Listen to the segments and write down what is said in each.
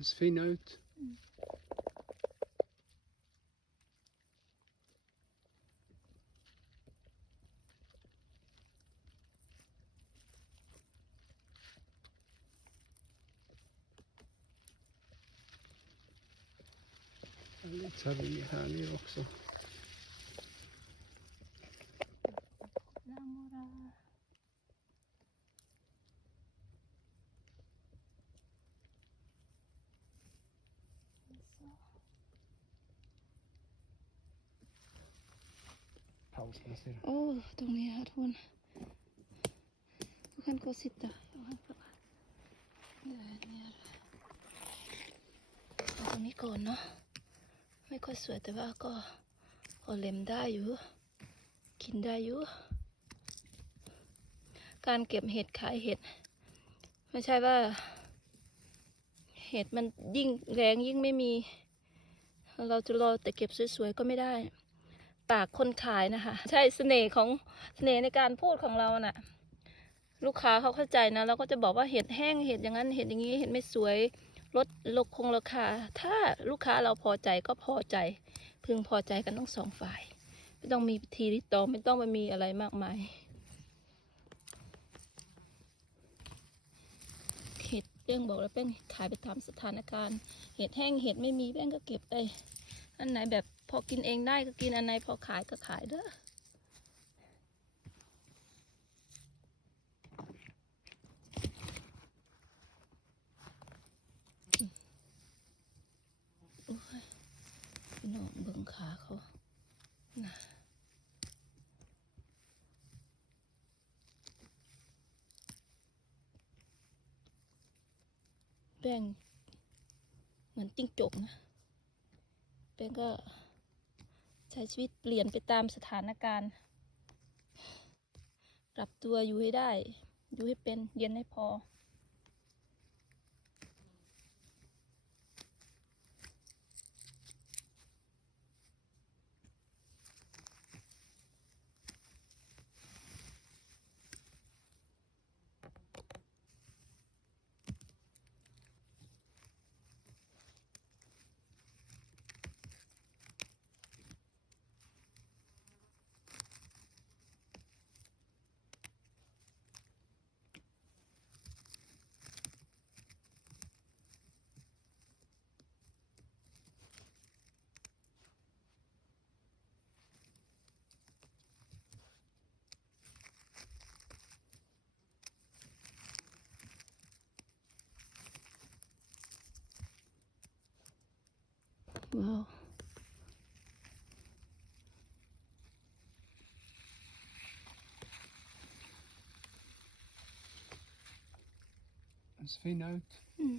Den ser fin ut. 'Lite terrier här nere också. โอ้ตรงนี้ค่ะทุกคนทุกคนก็สิตาเนี่ยเนี่ยเอาตรงนี้ก่อนเนาะไม่ค่อยสวยแต่ว่าก็พอเล็มได้อยู่ กินได้อยู่ การเก็บเห็ดขายเห็ด ไม่ใช่ว่า เห็ดมันยิ่งแรงยิ่งไม่มี เราจะรอแต่เก็บสวยๆก็ไม่ได้ ปากคนขายนะคะ ใช่เสน่ห์ของเสน่ห์ในการพูดของเราน่ะ ลูกค้าเขาเข้าใจนะเราก็จะบอกว่าเห็ดแห้งเห็ดอย่างนั้นเห็ดอย่างนี้เห็ดไม่สวยลดลดคงราคา ถ้าลูกค้าเราพอใจก็พอใจ พึงพอใจกันทั้งสองฝ่าย ไม่ต้องมีพิธีรีตองไม่ต้องไปมีอะไรมากมายเห็ดเป้งบอกแล้วเป้งขายไปตามสถานการณ์ เห็ดแห้งเห็ดไม่มีเป้งก็เก็บไป อันไหนแบบพอกินเองได้ก็กินอันไหนพอขายก็ขายเด้อโอ้ยพี่น้องเบิ่งขาเขานะแป้งเหมือนจิ้งจกนะ ป้งก็ใช้ชีวิตเปลี่ยนไปตามสถานการณ์ ปรับตัวอยู่ให้ได้ อยู่ให้เป็นเรียนให้พอ ว้าว Den ser fin ut. อืม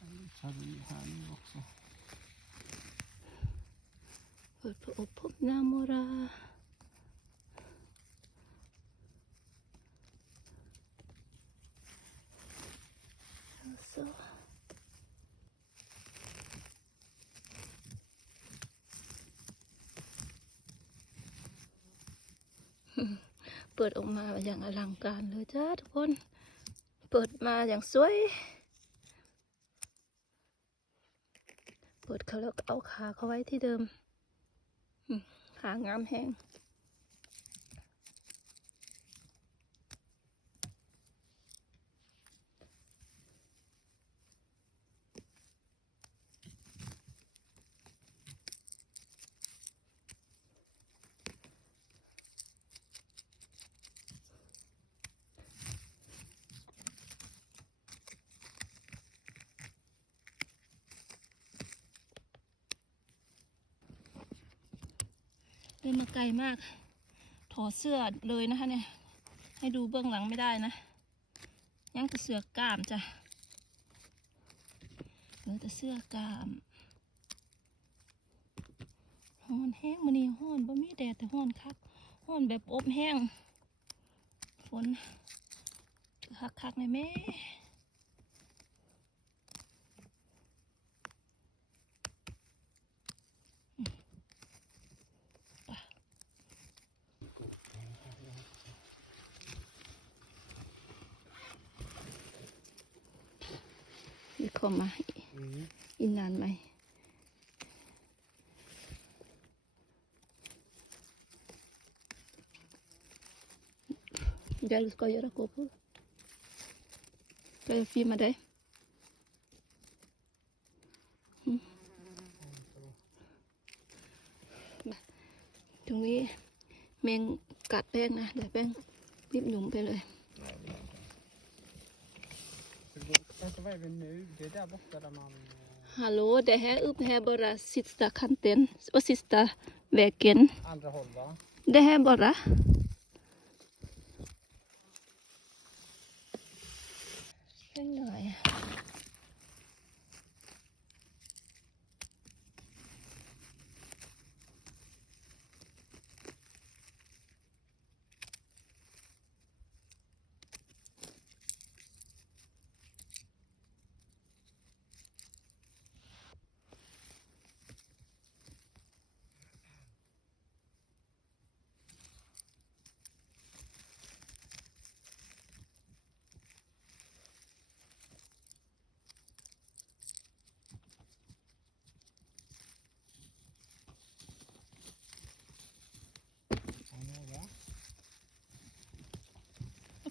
Lite terrier här nere också. เปิดพระอบพบนาโมราเอาโซ่ เปิดออกมาอย่างอลังการเลยจ้าทุกคน เปิดมาอย่างสวย เปิดเขาแล้วก็เอาขาเขาไว้ที่เดิมอืมขางามแห้ง เดินมาไกลมาก ถอดเสื้อเลยนะคะเนี่ย ให้ดูเบื้องหลังไม่ได้นะ ยังแต่เสื้อกล้ามจ้ะเหลือแต่เสื้อกล้ามห้อนแห้งมันนี่ห้อนบ่มีแดดแต่ห้อนคักห้อนแบบอบแห้ง ฝนคักคักๆเลยแม่ เข้ามา อินนานไหมเดี๋ยวก็ยารักกูก็จะฟีมาได้ตรงนี้แมงกัดแป้งนะเดี๋ยวแป้งรีบหยุ่มไปเลย går inte vägen nu. Det är där borta där man... eh, Hallå, det här upp här bara sista kanten och sista vägen. Andra håll va? Det här bara. Hang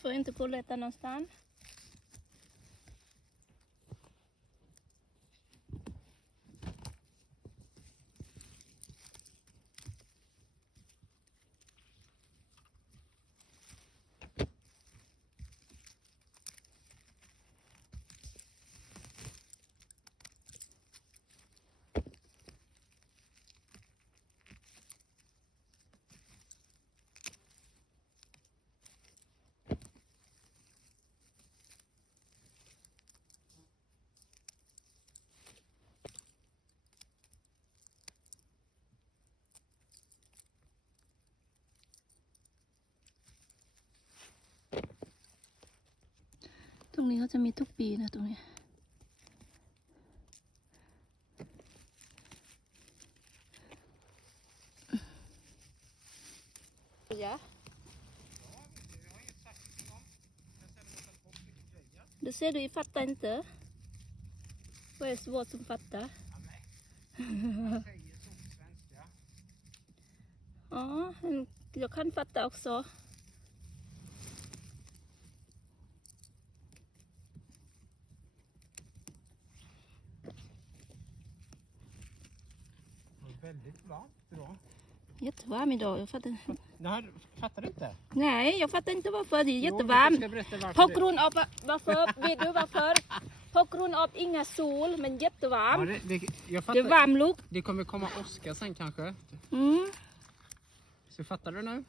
får inte få någonstans. รงนี้เขาจะมีทุกปีนะตรงนี้ Ja. Du ser, du fattar inte. Vad är svårt som fattar? Jag säger så på svenska. Ja, en- jag kan fatta också. Det varmt idag. Jättevarm idag. Jag fattar. Nej, fattar du inte? Nej, jag fattar inte varför. Det är jättevarmt. På det- grund av varför? Vet du varför? På grund av inga sol, men Ja, jättevarmt. det, det, jag Det är varm luft. Det kommer komma åska sen kanske. Mm. Så fattar du nu?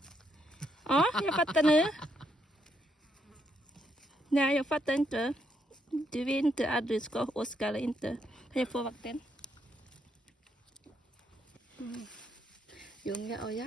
Ja, jag fattar nu. Nej, jag fattar inte. Du vet inte att du ska åska eller inte. Kan jag få vatten? Mm. ยุงเนี่ยเอาย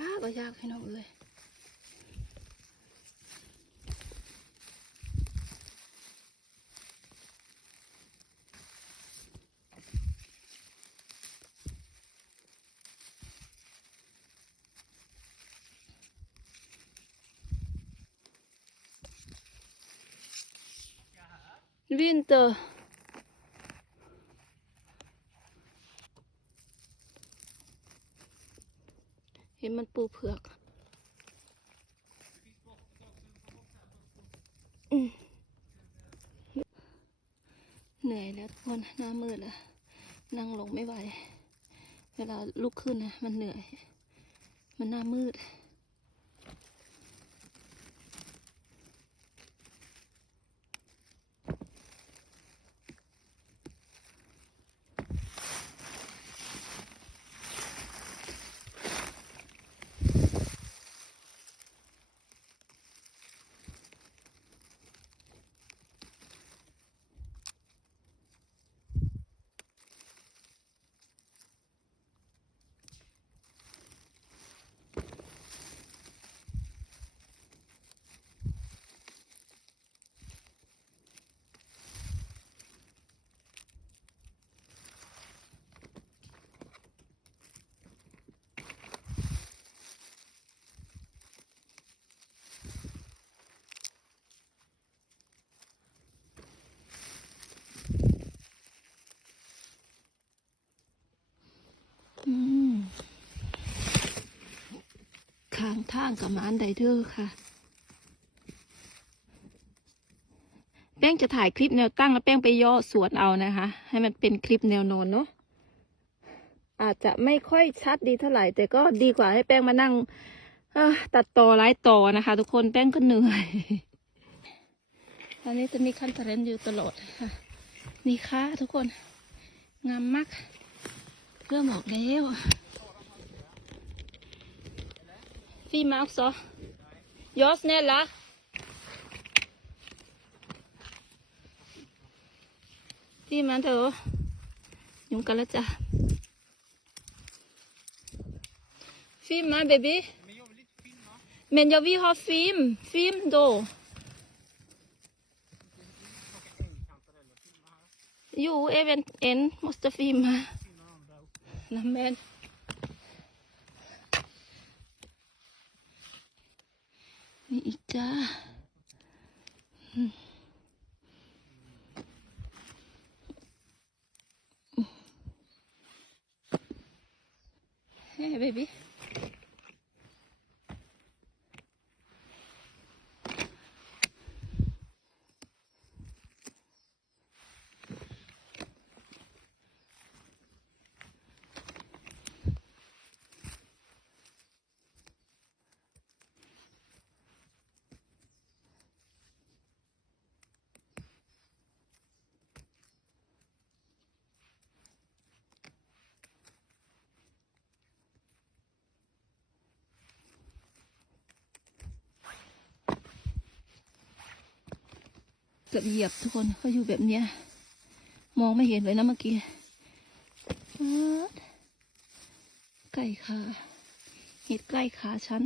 เห็นมันปูเผือกเหนื่อยแล้วทุกคนหน้ามืดแล้วนั่งลงไม่ไหว เวลาลุกขึ้นนะมันเหนื่อย มันหน้ามืด Ja, างทางกับมานไดเดอร์ค่ะ แป้งจะถ่ายคลิปแนวตั้งแล้วแป้งไปย่อสวนเอานะคะ ให้มันเป็นคลิปแนวนอนเนาะอาจจะไม่ค่อยชัดดีเท่าไหร่ แต่ก็ดีกว่าให้แป้งมานั่งตัดต่อไลฟ์ต่อนะคะ ทุกคนแป้งก็เหนื่อยตอนนี้จะมีคันเทรนอยู่ตลอดค่ะ นี่ค่ะทุกคน งามมาก เริ่มออกแล้ว ฟีมา också jag snälla Fy man thử Dùng cả lát cha Phim mà baby Men jag vill inte filma. Men jag vill ha film Film då Plocka en kantarell och filma här. Jo, även en måste filma Filma dem där uppe. Nämen อบเหยียบทุกคนเขาอยู่แบบเนี้ย มองไม่เห็นเลยนะเมื่อกี้อ๊าดใกล้ขาเห็ดใกล้ขาฉัน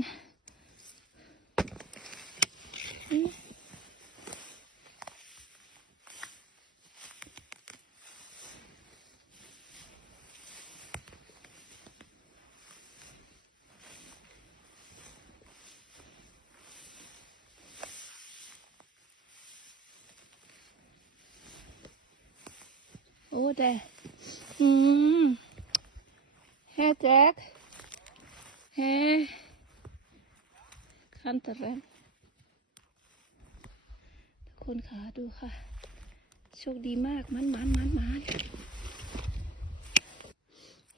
แต่อืมแฮ่แจ็คแฮ่คันตะแรงทุกคนขาดูค่ะ โชคดีมากมันมันมันมัน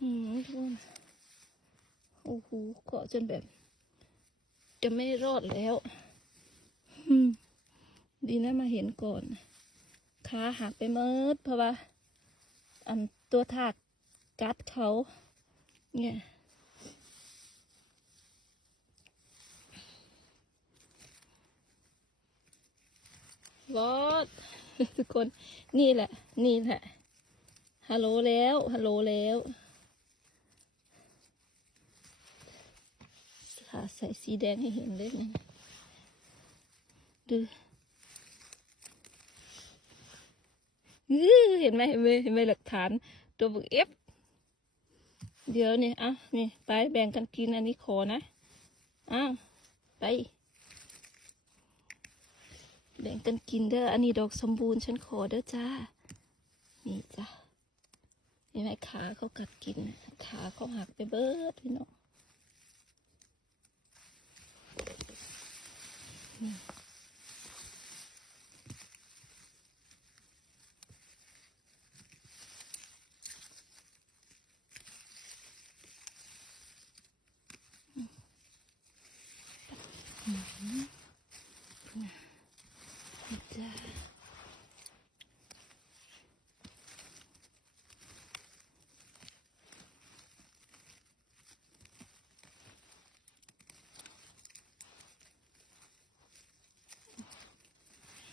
อืมทุกคนโอ้โหเกาะจนแบบ จะไม่รอดแล้วดีนะมาเห็นก่อนขาหักไปเมิดเพราะว่า อันตัวถากกัดเขา เนี่ยวอดทุกคนนี่แหละ นี่แหละ ฮัลโหลแล้ว ฮัลโหลแล้วขาใส่สีแดงให้เห็นเลยนะดูอื้อ เห็นไหมเห็นไหมเห็นไหมหลักฐาน ตัวบึกเอฟเดี๋ยวนี่อะนี่ไปแบ่งกันกินอันนี้ขอนะอ้าวไป แบ่งกันกินเด้ออันนี้ดอกสมบูรณ์ฉันขอเด้อจ้า นี่จ้ะเห็นไหมขาเขากัดกินขาเขาหักไปเบิดพี่น้องนี่นี่จ้า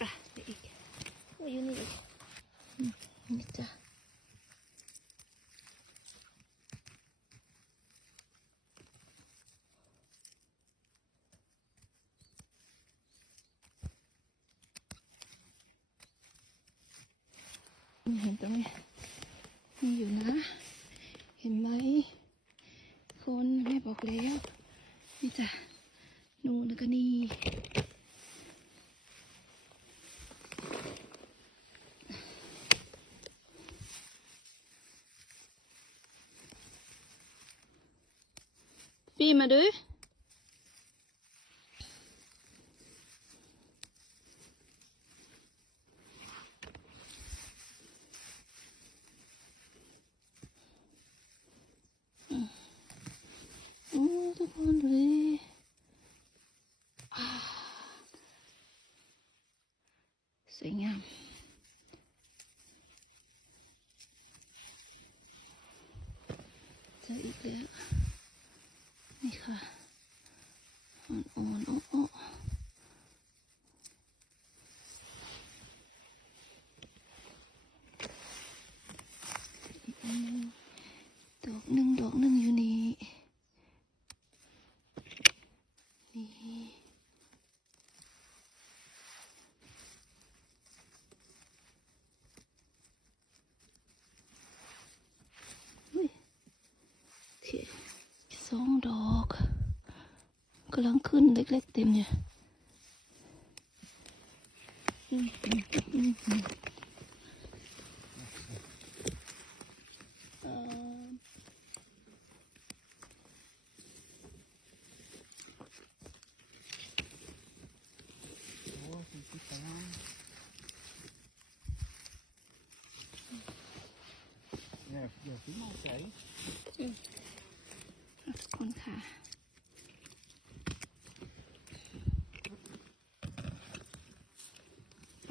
อะไปอีกโอยอยู่นี่นี่จ้ามีเห็นตรงนี้มีอยู่นะ gonna. Mm. The ำลังขึ้นเล็กๆเต็มเนี่ยอืมอืมอืมอืมเอ่อโอ้คุณคิดแต่ว่าเนี่ยเดี๋ยวพี่มาใจทุกคนค่ะ ปาก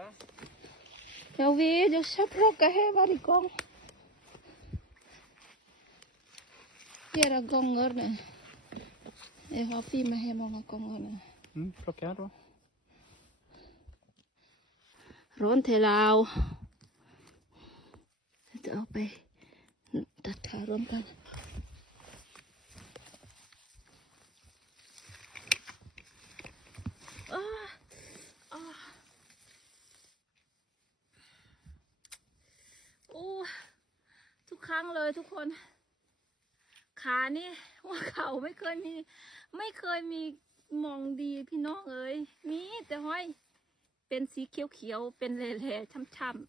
ยวเขาปีมาให้มองกองเงินเนี่ย Mm, plocka då. ร้อนเทลาวจะเอาไปตัดขารวมกันอ้าอ้าโอ้ทุกครั้ง เลยทุกคน ขานี่ว่าเขาไม่เคยมี ไม่เคยมีมองดีพี่น้องเอ้ยมีแต่ห้อยเป็นสีเขียวๆเป็นแหล่ๆช้ำ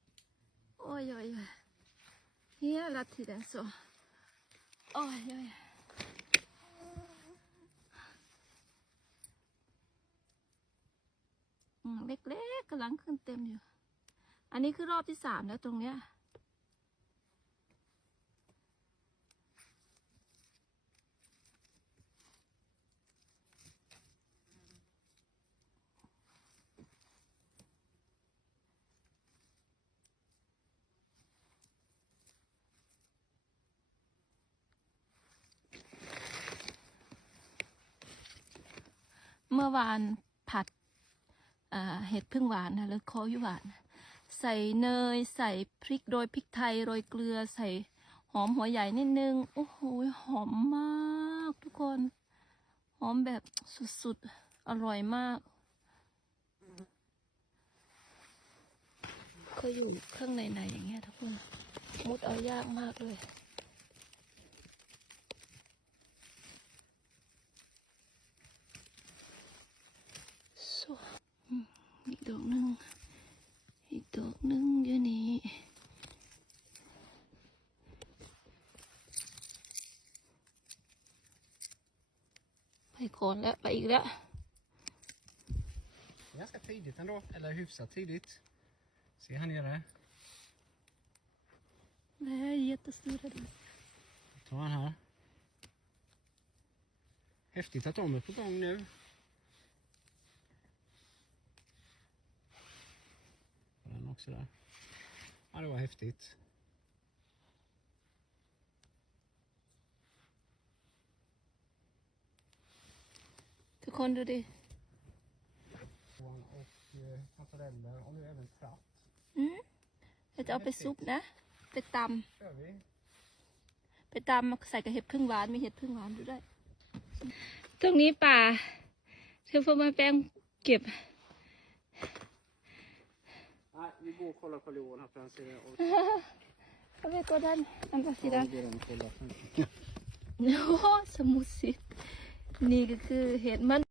ๆโอ้ยโอ้ยเฮียลัดทีเดนโซโอ้ยโอ้ยเล็กๆกำลังขึ้นเต็มอยู่ อันนี้คือรอบที่สามแล้วตรงเนี้ย เมื่อวานผัดเห็ดพึ่งหวานนะหรือคอยุหวาน ใส่เนย ใส่พริกโรยพริกไทยโรยเกลือใส่หอมหัวใหญ่นิดนึง โอ้โหหอมมากทุกคน หอมแบบสุดๆ อร่อยมากเขาอยู่ข้างในๆอย่างเงี้ยทุกคน มุดเอายากมากเลย สวยอืมอีกดอกหนึ่งอีกดอกหนึ่งอยู่นี่ ไปก่อนแล้วไปอีกแล้ว Ganska tidigt ändå, eller hyfsat tidigt. Se här nere. แม่เยอะตะซื้อเลย Ta den här. Häftigt att de är på gång nu. Och Den också där. Ja, det var häftigt. คนดูดิ Och, och eh, kantareller och nu även tratt. อืมเราจะเอาไปซุปนะ ไปต kör vi. ำไปตำใส่กับเห็ดพึ่งหวานมีเห็ดพึ่งหวานด้วยตรงนี้ป่าเธอพอมาแป้งเก็บ Nej, vi går och kollar på Leon här för han ser och เขาเรียกตัวด้านอั นี่ก็คือเห็ดมัน